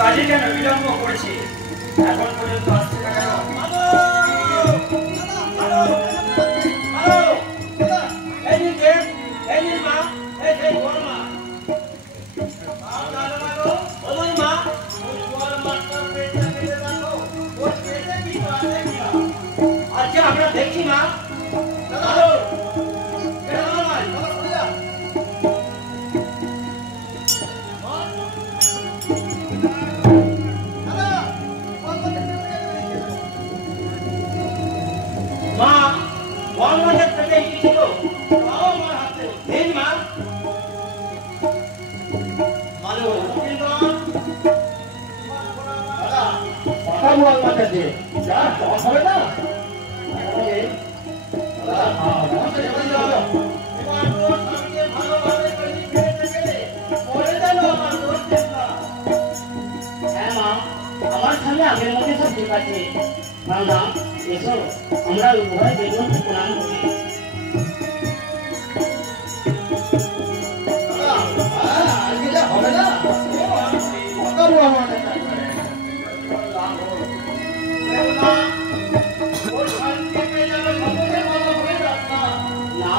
কাজে কেন বিলম্ব করেছে? এখন পর্যন্ত আসছে না কেন? আচ্ছা আমরা দেখছি মা। আমার সামনে আগের মধ্যে সব ঠিক আছে। এসো আমরা উভয় বেগুন প্রণাম করি। হবে না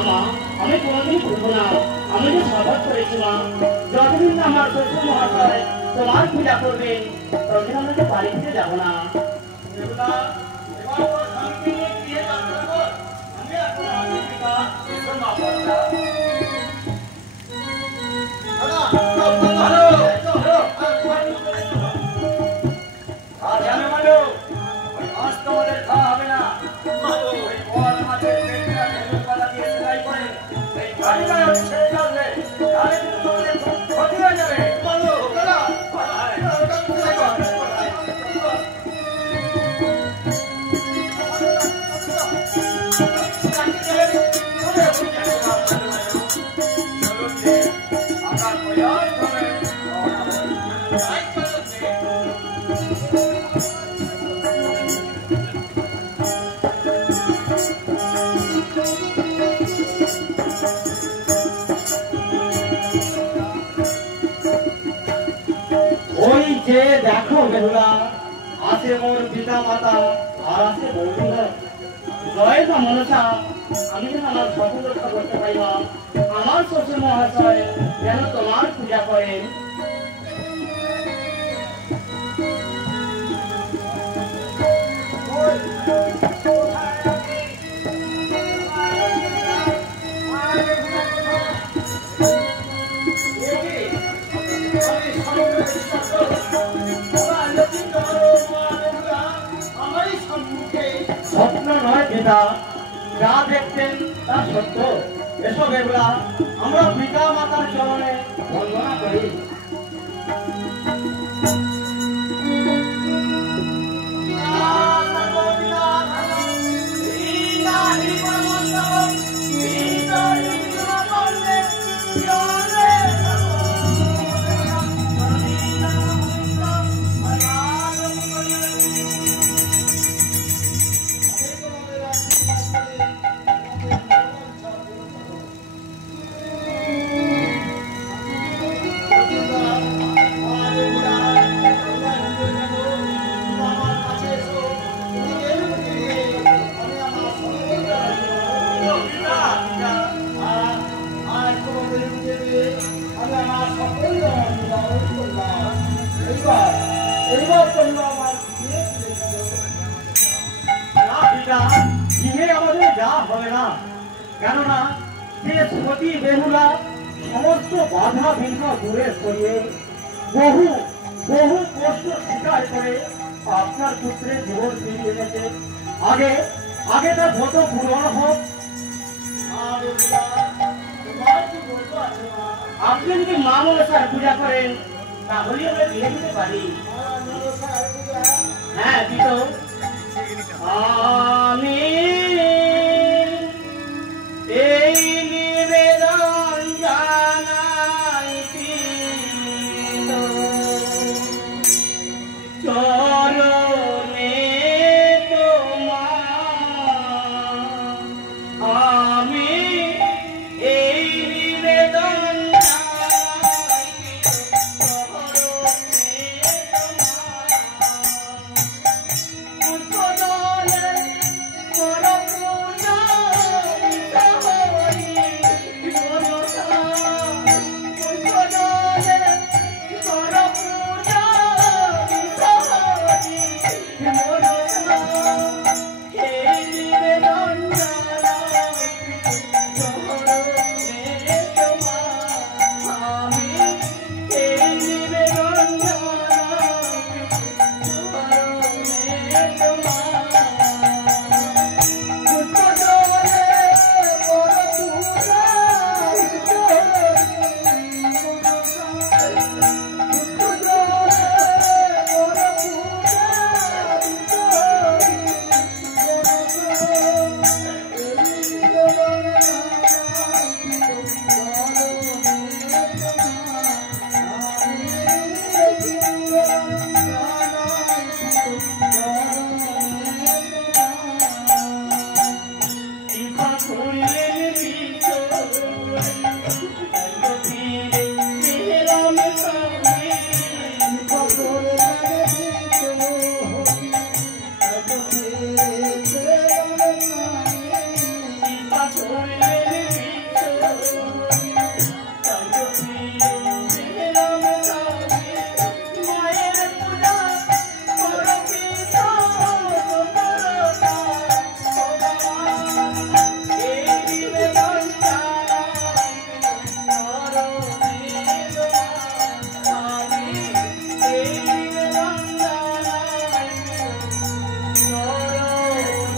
মা, আমি কোনোদিন করবো না। আমি যে শপথ করেছি মা, যতদিন আমার শ্বশুর মহাশয় তোমার পূজা করবেন ততদিন আমরা বাড়ি থেকে যাবো না। দেখো বেহুলা, আছে মোর পিতা মাতা আর আছে বৌদিরা। জয় মা মনসা, আমি যেন আমার সকল রক্ষা করতে পারি না। আমার শ্বশুর মহাশয় যেন তোমার পূজা করেন। স্বপ্ন নয় পিতা, যা দেখতেন তা সত্য। এসব বেহুলা, আমরা পিতা মাতার চরণে বন্দনা করি। আমাদের যা হবে না, কেননা যে সতী বেহুলা সমস্ত বাধা বিঘ্ন দূরে সরিয়ে বহু বহু কষ্ট স্বীকার করে আপনার পুত্রের জীবন ফিরিয়ে এনেছে। আগে আগে তার যত পূরণ হোক। আপনি যদি মা মনসার পূজা করেন তাহলে আমরা দিয়ে দিতে পারি। হ্যাঁ দিত। আমি